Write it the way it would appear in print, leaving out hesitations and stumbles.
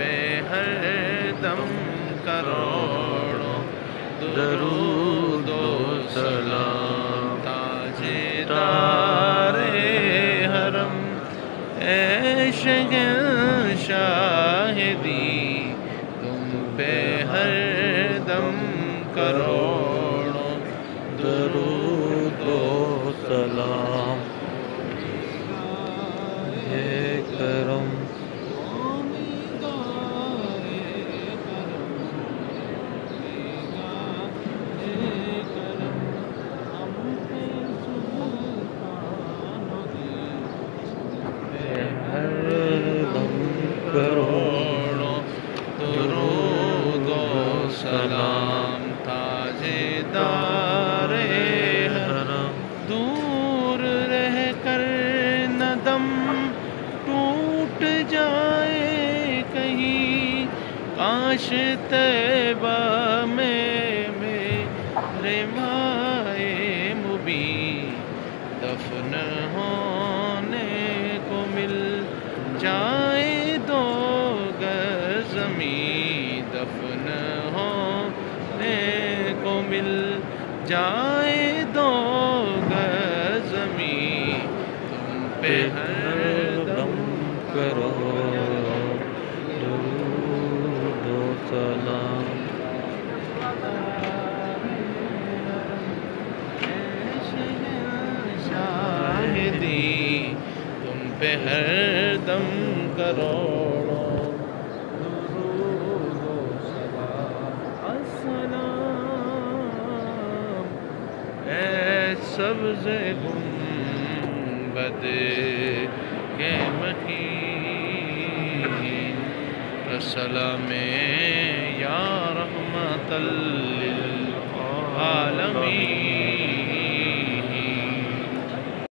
پہ ہر دم کروڑوں درود و سلام تاجدار حرم اے شہنشاہدی تم پہ ہر دم کروڑوں درود و سلام اے کرم کروڑوں درود و سلام تاجدار حرم دور رہ کر نہ دم ٹوٹ جائے کہیں کاش طیبہ میں میرے مائے مبین دفن ہونے کو مل جائے دو گز زمین دفن ہونے کو مل جائے دو گز زمین تم پہ ہر دم کرو درود و سلام شاہدی تم پہ ہر دم کروڑوں درود و سلام السلام اے سبز گنبد کے مکین السلام یا رحمت للعالمین